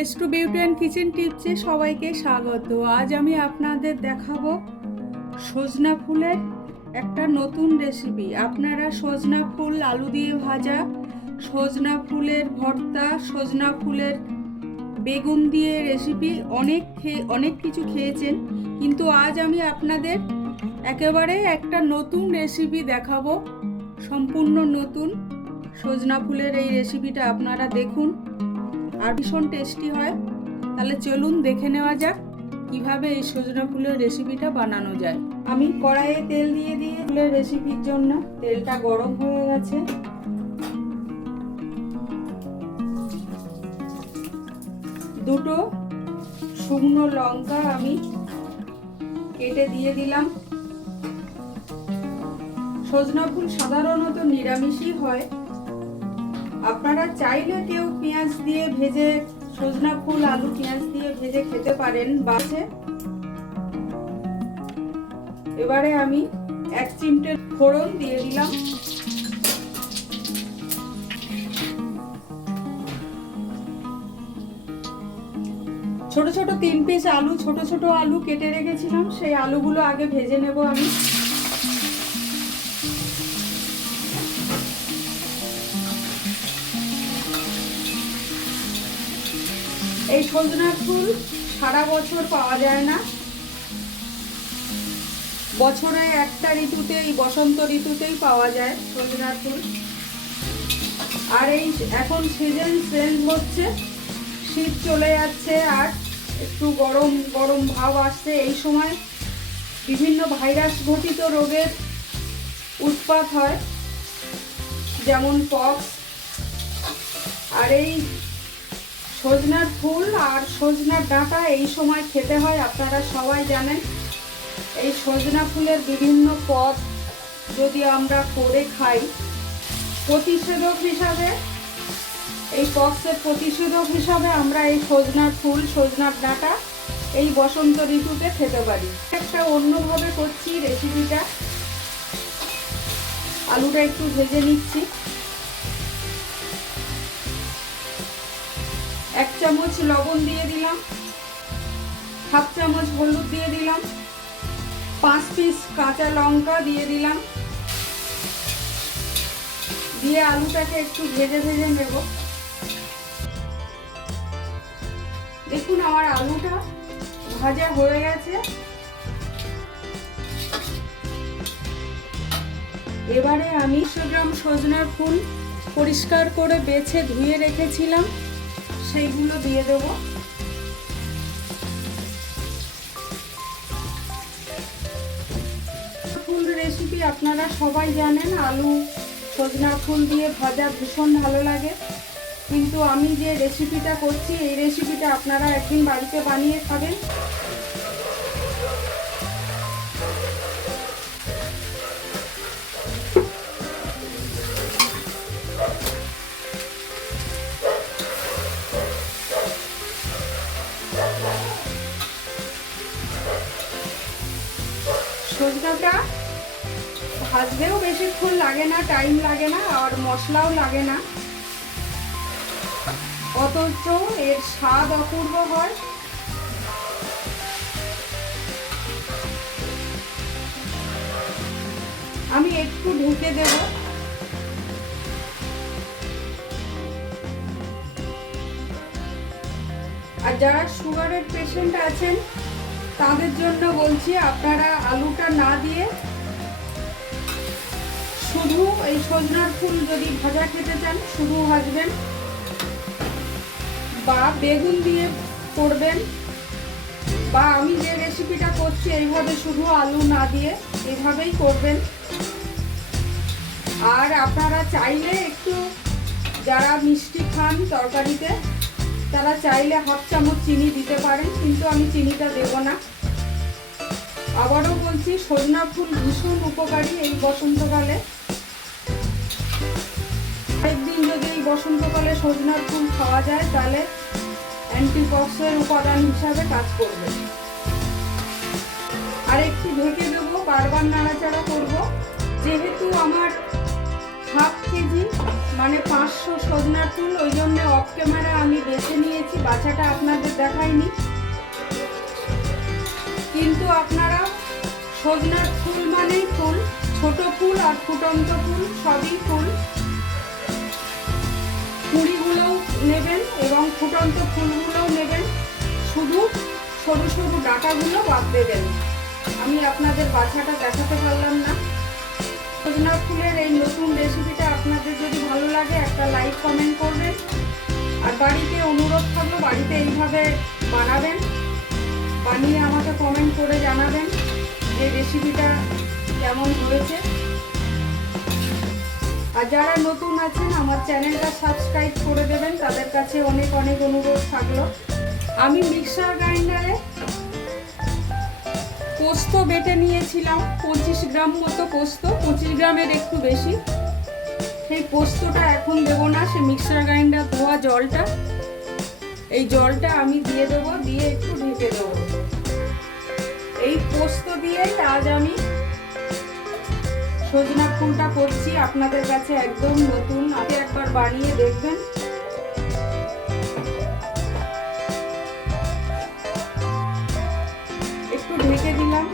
Straw beauty and kitchen টিপসে সবাইকে স্বাগত। আজ আমি আপনাদের দেখাবো সজনা ফুলের একটা নতুন রেসিপি। আপনারা সজনা ফুল আলু দিয়ে ভাজা, সজনা ফুলের ভর্তা, সজনা ফুলের বেগুন দিয়ে রেসিপি অনেক কিছু খেয়েছেন, কিন্তু আজ আমি আপনাদের একেবারে একটা নতুন রেসিপি দেখাবো। সম্পূর্ণ নতুন সজনা ফুলের এই রেসিপিটা আপনারা দেখুন, আর ভীষণ টেস্টি হয়। তাহলে চলুন দেখে নেওয়া যাক কিভাবে এই সজনা ফুলের রেসিপিটা বানানো যায়। আমি কড়াইয়ে তেল দিয়ে ফুলের রেসিপির জন্য তেলটা গরম হয়ে গেছে। দুটো শুকনো লঙ্কা আমি কেটে দিয়ে দিলাম। সজনা ফুল সাধারণত নিরামিষই হয়। আপনারা চাইলে কেউ পেঁয়াজ দিয়ে ভেজে, সজনা ফুল আলু পেঁয়াজ দিয়ে ভেজে খেতে পারেন। বাসে এবারে আমি 1 চিমটে ফোড়ন দিয়ে দিলাম। ছোট ছোট 3 পিস আলু, ছোট ছোট আলু কেটে রেখেছিলাম, সেই আলুগুলো আগে ভেজে নেব আমি। এই সজনা ফুল সারা বছর পাওয়া যায় না, বছরে একটা ঋতুতে, এই বসন্ত ঋতুতেই পাওয়া যায় সজনা ফুল। আর এই এখন সিজন চেঞ্জ হচ্ছে, শীত চলে যাচ্ছে আর একটু গরম গরম ভাব আসছে। এই সময় বিভিন্ন ভাইরাস ঘটিত রোগের উৎপাত হয়, যেমন পক্স। আর এই সজনার ফুল আর সজনার ডাঁটা এই সময় খেতে হয়, আপনারা সবাই জানেন। এই সজনা ফুলের বিভিন্ন পদ যদি আমরা করে খাই, প্রতিষেধক হিসাবে, এই পক্সের প্রতিষেধক হিসাবে আমরা এই সজনার ফুল, সজনার ডাঁটা এই বসন্ত ঋতুতে খেতে পারি। একটা অন্যভাবে করছি রেসিপিটা। আলুটা একটু ভেজে নিচ্ছি। 1 চামচ লবণ দিয়ে দিলাম, 1/2 চামচ হলুদ দিয়ে দিলাম, 5 পিস কাঁচা লঙ্কা দিয়ে দিলাম, দিয়ে আলুটাকে একটু ভেজে ভেজে নেব। দেখুন আমার আলুটা ভাজা হয়ে গেছে। এবারে আমি 100 গ্রাম সজনার ফুল পরিষ্কার করে বেছে ধুয়ে রেখেছিলাম, সেইগুলো দিয়ে দেব। ফুল রেসিপি আপনারা সবাই জানেন, আলু সজনা ফুল দিয়ে ভাজা ভীষণ ভালো লাগে। কিন্তু আমি যে রেসিপিটা করছি, এই রেসিপিটা আপনারা একদিন বাড়িতে বানিয়ে খাবেন। সজনাটা ভাজতেও বেশিক্ষণ লাগে না, টাইম লাগে না, আর মশলাও লাগে না, অথচ এর স্বাদ অপূর্ব হয়। আমি একটু ঢেকে দেব। আর যারা সুগারের পেশেন্ট আছেন তাদের জন্য বলছি, আপনারা আলুটা না দিয়ে শুধু এই সজনার ফুল যদি ভাজা খেতে চান শুধু ভাজবেন, বা বেগুন দিয়ে করবেন, বা আমি যে রেসিপিটা করছি এইভাবে শুধু আলু না দিয়ে এইভাবেই করবেন। আর আপনারা চাইলে একটু, যারা মিষ্টি খান তরকারিতে, তারা চাইলে 1/2 চামচ চিনি দিতে পারেন, কিন্তু আমি চিনিটা দেব না। আবারও বলছি, সজনা ফুল ভীষণ উপকারী এই বসন্তকালে। একদিন যদি এই বসন্তকালে সজনার ফুল খাওয়া যায়, তাহলে অ্যান্টিপক্সের উপাদান হিসাবে কাজ করবে। আর একটু ঢেকে দেবো, বারবার নাড়াচাড়া করব। যেহেতু আমার 1/2 কেজি মানে 500 সজনার ফুল, ওই জন্য অফ ক্যামেরা আমি বেছে নিয়েছি বাছাটা আপনাদের দেখাইনি, কিন্তু আপনারা সজনার ফুল মানেই ফুল, ছোট ফুল আর ফুটন্ত ফুল সবই ফুল, কুঁড়িগুলোও নেবেন এবং ফুটন্ত ফুলগুলোও নেবেন, শুধু সরু সরু ডাঁটাগুলো বাদ দেবেন। আমি আপনাদের বাছাটা দেখাতে পারলাম না। সজনা ফুলের এই নতুন রেসিপিটা আপনাদের যদি ভালো লাগে একটা লাইক কমেন্ট করবেন, আর বাড়িতে অনুরোধ থাকলো বাড়িতে এইভাবে বানাবেন, বানিয়ে আমাকে কমেন্ট করে জানাবেন যে রেসিপিটা কেমন হয়েছে। আর যারা নতুন আছেন আমার চ্যানেলটা সাবস্ক্রাইব করে দেবেন, তাদের কাছে অনেক অনেক অনুরোধ থাকলো। আমি মিক্সার গ্রাইন্ডারে পোস্ত বেটে নিয়েছিলাম 25 গ্রাম মতো পোস্ত, 25 গ্রামের একটু বেশি। সেই পোস্তটা এখন দেবো না, সে মিক্সার গ্রাইন্ডার ধোয়া জলটা, এই জলটা আমি দিয়ে দেবো, দিয়ে একটু ঢেকে দেবো। এই পোস্ত দিয়েই আজ আমি সজনা ফুলটা করছি, আপনাদের কাছে একদম নতুন, আপনি একবার বানিয়ে দেখবেন। একটু ঢেকে দিলাম,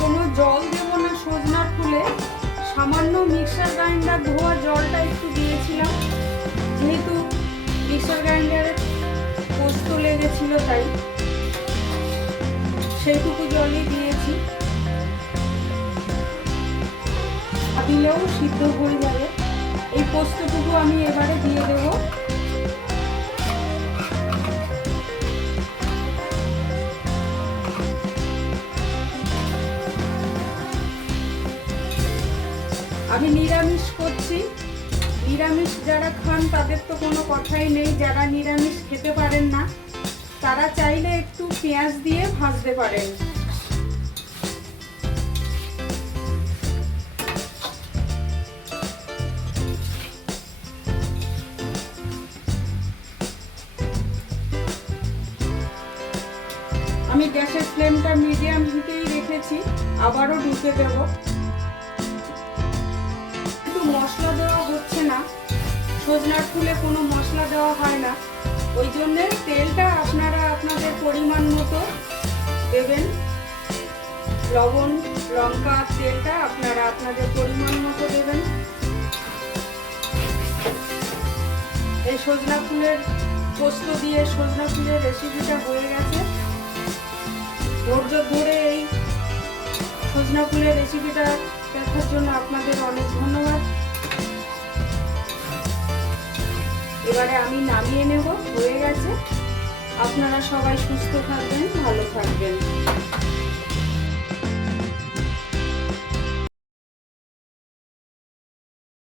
কোনো জল দেব না সজনার ফুলে, সামান্য মিক্সার গ্রাইন্ডার ধোয়া জলটা একটু দিয়েছিলাম, যেহেতু মিক্সার গ্রাইন্ডারে পোস্ত লেগেছিল তাই সেইটুকু জলই দিয়েছি। দিলেও সিদ্ধ হয়ে যাবে। এই পোস্তটুকু আমি এবারে দিয়ে দেব। আমি নিরামিষ করছি, নিরামিষ যারা খান তাদের তো কোনো কথাই নেই, যারা নিরামিষ খেতে পারেন না তারা চাইলে একটু পেঁয়াজ দিয়ে ভাজতে পারেন। আমি গ্যাসের ফ্লেমটা মিডিয়াম হিটেই রেখেছি, আবারও ঢুকে দেব। কিন্তু মশলা দেওয়া হচ্ছে না, সজনার ফুলে কোনো মশলা দেওয়া হয় না, ওই জন্য তেলটা আপনারা আপনাদের পরিমাণ মতো দেবেন। লবণ লঙ্কা তেলটা আপনারা আপনাদের পরিমাণ মতো দেবেন। এই সজনা ফুলের পোস্ত দিয়ে সজনা ফুলের রেসিপিটা হয়ে গেছে। ধৈর্য ধরে এই সজনা ফুলের রেসিপিটা দেখার জন্য আপনাদের অনেক ধন্যবাদ। এবারে আমি নামিয়ে নেব, হয়ে গেছে। আপনারা সবাই সুস্থ থাকবেন, ভালো থাকবেন।